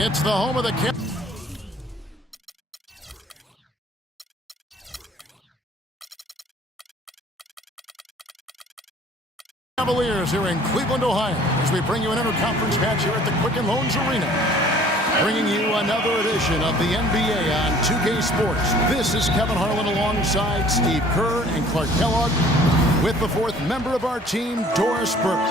It's the home of the Cavaliers here in Cleveland, Ohio, as we bring you an interconference match here at the Quicken Loans Arena. Bringing you another edition of the NBA on 2K Sports. This is Kevin Harlan alongside Steve Kerr and Clark Kellogg with the fourth member of our team, Doris Burke.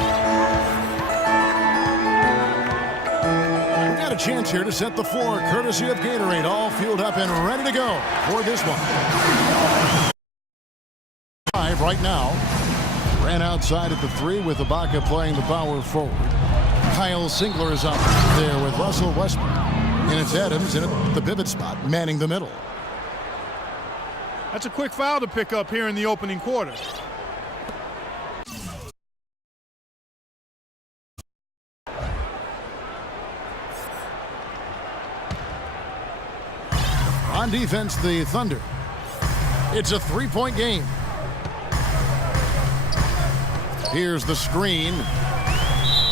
We've got a chance here to set the floor courtesy of Gatorade, all fueled up and ready to go for this one. Five right now. Ran outside at the three with Ibaka playing the power forward. Kyle Singler is up there with Russell Westbrook. And it's Adams in at the pivot spot, manning the middle. That's a quick foul to pick up here in the opening quarter. On defense, the Thunder. It's a three-point game. Here's the screen.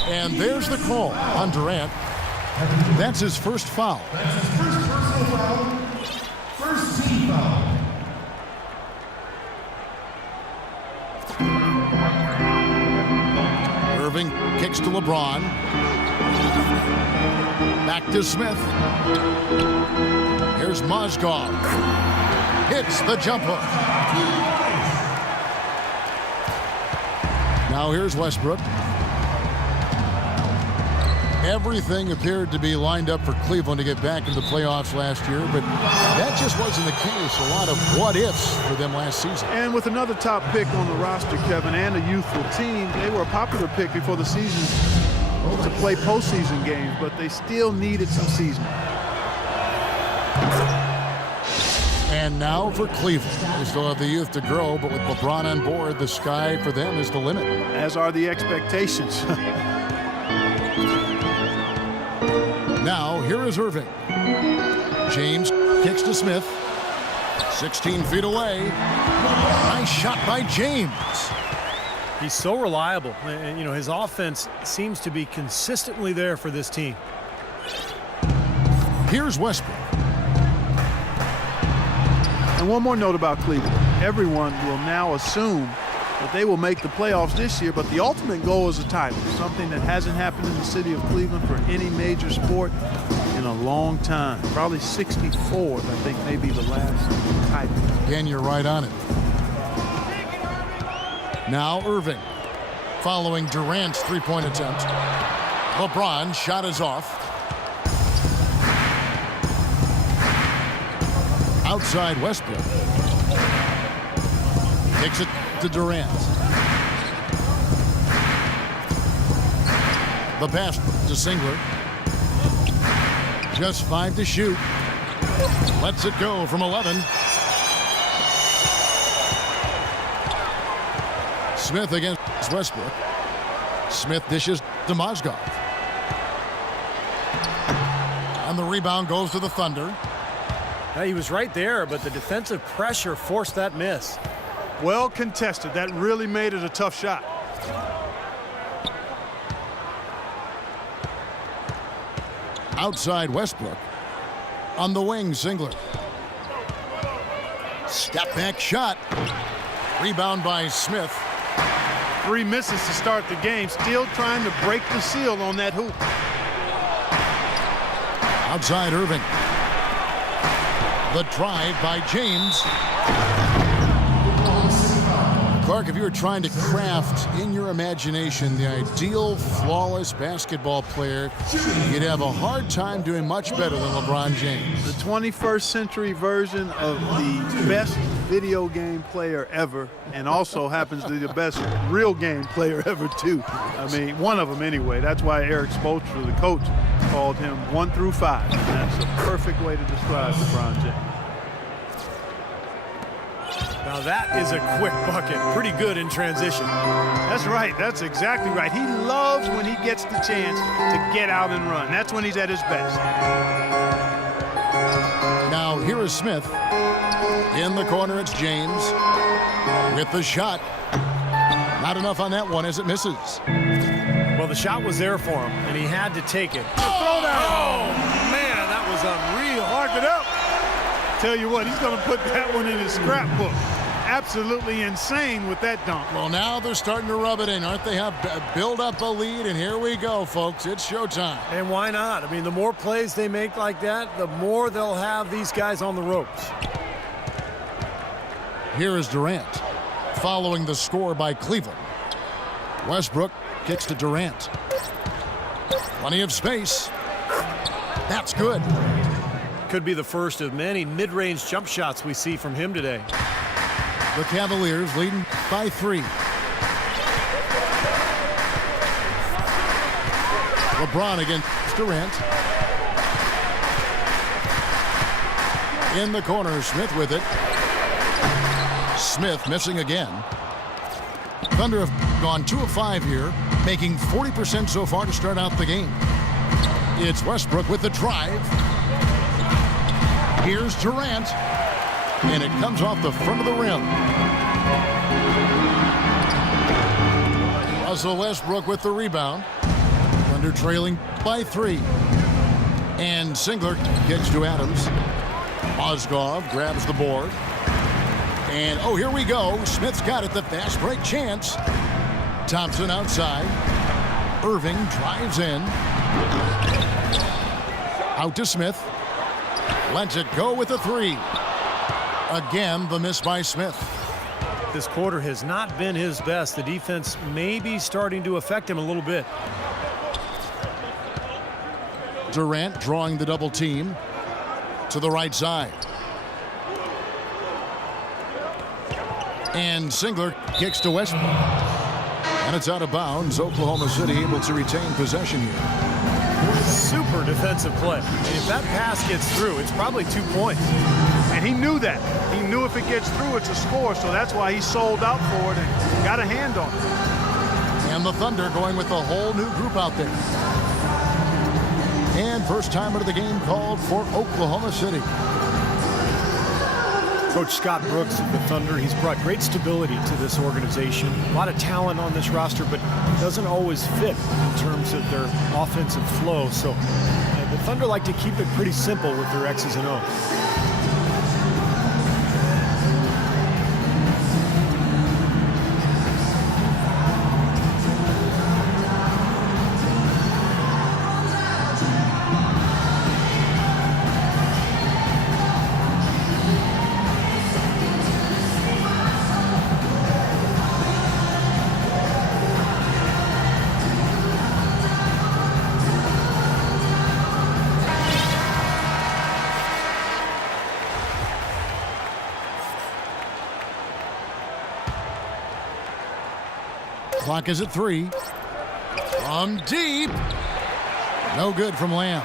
And there's the call on Durant. That's his first foul. That's his first personal foul. First team foul. Irving kicks to LeBron. Back to Smith. Here's Mozgov. Hits the jump hook. Now here's Westbrook. Everything appeared to be lined up for Cleveland to get back into the playoffs last year, but that just wasn't the case. A lot of what-ifs for them last season. And with another top pick on the roster, Kevin, and a youthful team, they were a popular pick before the season to play postseason games, but they still needed some seasoning. And now for Cleveland. They still have the youth to grow, but with LeBron on board, the sky for them is the limit. As are the expectations. Now, here is Irving. James kicks to Smith. 16 feet away. Nice shot by James. He's so reliable. And, you know, his offense seems to be consistently there for this team. Here's Westbrook. And one more note about Cleveland. Everyone will now assume that they will make the playoffs this year, but the ultimate goal is a title, something that hasn't happened in the city of Cleveland for any major sport in a long time. Probably 64, I think, may be the last title. Again, you're right on it. Now Irving, following Durant's three-point attempt. LeBron shot is off. Outside Westbrook. Takes it to Durant. The pass to Singler. Just 5 to shoot. Lets it go from 11. Smith against Westbrook. Smith dishes to Mozgov. And the rebound goes to the Thunder. He was right there, but the defensive pressure forced that miss. Well contested. That really made it a tough shot. Outside Westbrook. On the wing, Singler. Step back shot. Rebound by Smith. 3 misses to start the game. Still trying to break the seal on that hoop. Outside Irving. The drive by James. Clark, if you were trying to craft in your imagination the ideal flawless basketball player, you'd have a hard time doing much better than LeBron James. The 21st century version of the best video game player ever, and also happens to be the best real game player ever too. I mean, one of them anyway. That's why Eric Spoelstra, the coach, called him 1 through 5. And that's a perfect way to describe LeBron James. Now that is a quick bucket. Pretty good in transition. That's right. That's exactly right. He loves when he gets the chance to get out and run. That's when he's at his best. Now here is Smith. In the corner, it's James with the shot. Not enough on that one as it misses. Well, the shot was there for him, and he had to take it. Throw down. Oh, it up. Tell you what, he's going to put that one in his scrapbook. Absolutely insane with that dunk. Well, now they're starting to rub it in, aren't they? Have build up a lead, and here we go, folks. It's showtime. And why not? I mean, the more plays they make like that, the more they'll have these guys on the ropes. Here is Durant, following the score by Cleveland. Westbrook kicks to Durant. Plenty of space. That's good. Could be the first of many mid-range jump shots we see from him today. The Cavaliers leading by 3. LeBron against Durant. In the corner, Smith with it. Smith missing again. Thunder have gone 2 of 5 here, making 40% so far to start out the game. It's Westbrook with the drive. Here's Durant. And it comes off the front of the rim. Russell Westbrook with the rebound. Thunder trailing by 3. And Singler gets to Adams. Mozgov grabs the board. And, oh, here we go. Smith's got it, the fast break chance. Thompson outside. Irving drives in. Out to Smith. Lets it go with a 3. Again, the miss by Smith. This quarter has not been his best. The defense may be starting to affect him a little bit. Durant drawing the double team to the right side. And Singler kicks to Westbrook. And it's out of bounds. Oklahoma City able to retain possession here. Super defensive play. And if that pass gets through, it's probably 2 points. And he knew that. He knew if it gets through, it's a score, so that's why he sold out for it and got a hand on it. And the Thunder going with a whole new group out there. And first timer of the game called for Oklahoma City. Coach Scott Brooks of the Thunder, he's brought great stability to this organization. A lot of talent on this roster, but doesn't always fit in terms of their offensive flow. So the Thunder like to keep it pretty simple with their X's and O's. Clock is at 3. From deep. No good from Lamb.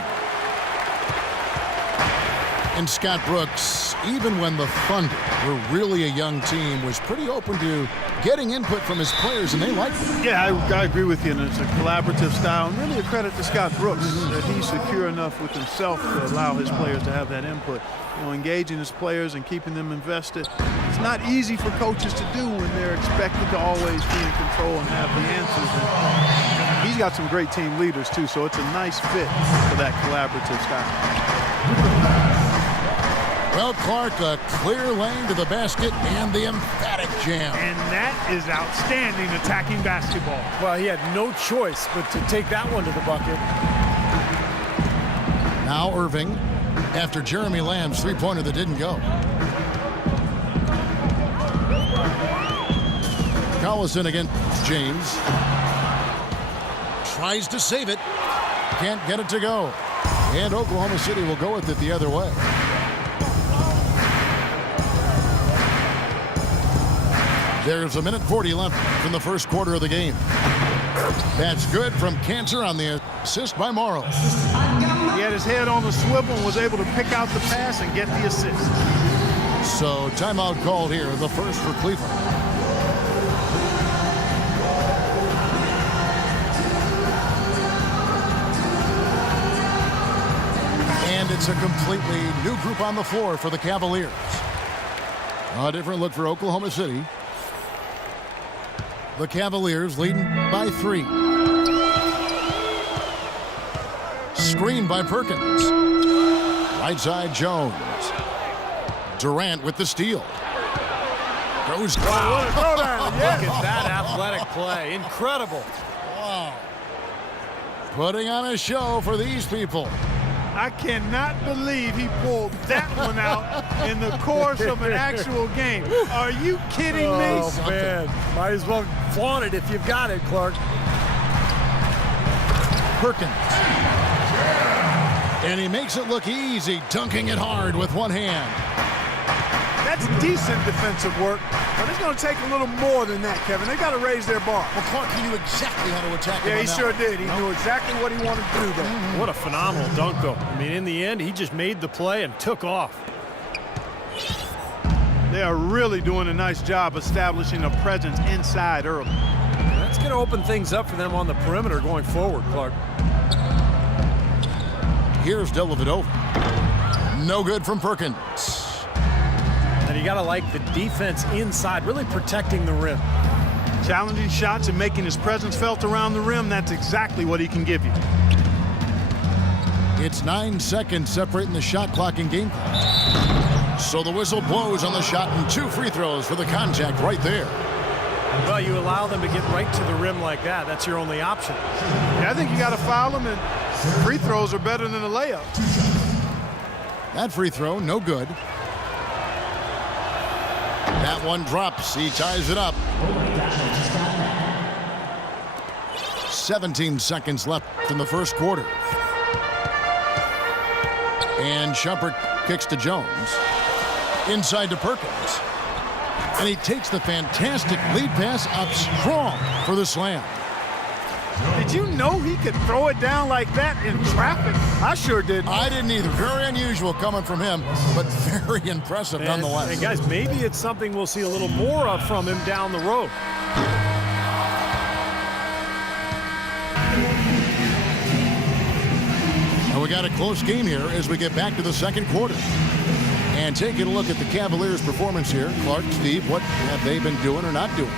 And Scott Brooks, even when the Thunder were really a young team, was pretty open to getting input from his players, and they liked it. Yeah, I agree with you, and it's a collaborative style. And really a credit to Scott Brooks that he's secure enough with himself to allow his players to have that input. You know, engaging his players and keeping them invested. It's not easy for coaches to do when they're expected to always be in control and have the answers. And he's got some great team leaders, too, so it's a nice fit for that collaborative style. Well, Clark, a clear lane to the basket and the emphatic jam. And that is outstanding attacking basketball. Well, he had no choice but to take that one to the bucket. Now Irving, after Jeremy Lamb's three-pointer that didn't go. Collison against James. Tries to save it. Can't get it to go. And Oklahoma City will go with it the other way. There's a minute 40 left in the first quarter of the game. That's good from Cantor on the assist by Morrow. He had his head on the swivel and was able to pick out the pass and get the assist. So timeout called here, the first for Cleveland. And it's a completely new group on the floor for the Cavaliers. A different look for Oklahoma City. The Cavaliers leading by 3. Screen by Perkins. Right side, Jones. Durant with the steal. Goes. Wow, what a throwdown. Yes. Look at that athletic play. Incredible. Wow. Putting on a show for these people. I cannot believe he pulled that one out in the course of an actual game. Are you kidding me? Oh, man. Might as well flaunt it if you've got it, Clark. Perkins. And he makes it look easy, dunking it hard with one hand. That's decent defensive work, but it's going to take a little more than that, Kevin. They got to raise their bar. Well, Clark, he knew exactly how to attack him. Yeah, he sure did. He knew exactly what he wanted to do there. What a phenomenal dunk, though. I mean, in the end, he just made the play and took off. They are really doing a nice job establishing a presence inside early. That's going to open things up for them on the perimeter going forward, Clark. Here's Dellavedova. No good from Perkins. And you got to like the defense inside, really protecting the rim. Challenging shots and making his presence felt around the rim, that's exactly what he can give you. It's 9 seconds separating the shot clock and game clock. So the whistle blows on the shot and 2 free throws for the contact right there. Well, you allow them to get right to the rim like that. That's your only option. Yeah, I think you got to foul him, and free throws are better than a layup. That free throw, no good. That one drops. He ties it up. 17 seconds left in the first quarter. And Shumpert kicks to Jones. Inside to Perkins. And he takes the fantastic lead pass up strong for the slam. Did you know he could throw it down like that in traffic? I sure didn't. I didn't either. Very unusual coming from him, but very impressive nonetheless. And guys, maybe it's something we'll see a little more of from him down the road. And we got a close game here as we get back to the second quarter. And taking a look at the Cavaliers' performance here, Clark, Steve, what have they been doing or not doing?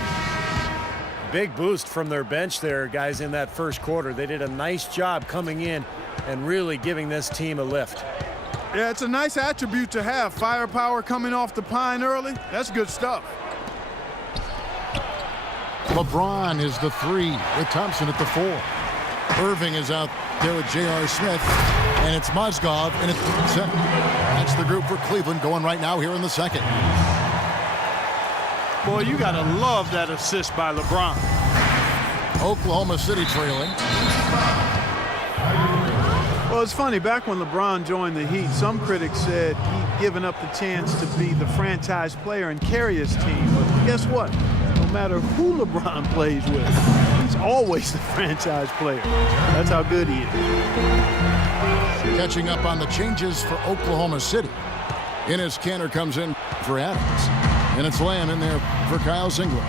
Big boost from their bench there, guys, in that first quarter. They did a nice job coming in and really giving this team a lift. Yeah, it's a nice attribute to have. Firepower coming off the pine early. That's good stuff. LeBron is the 3 with Thompson at the 4. Irving is out there with J.R. Smith. And it's Mozgov, and that's the group for Cleveland going right now here in the second. Boy, you got to love that assist by LeBron. Oklahoma City trailing. Well, it's funny. Back when LeBron joined the Heat, some critics said he'd given up the chance to be the franchise player and carry his team. But guess what? No matter who LeBron plays with, he's always the franchise player. That's how good he is. Catching up on the changes for Oklahoma City. Enes Kanter comes in for Adams. And it's Lamb in there for Kyle Zingler.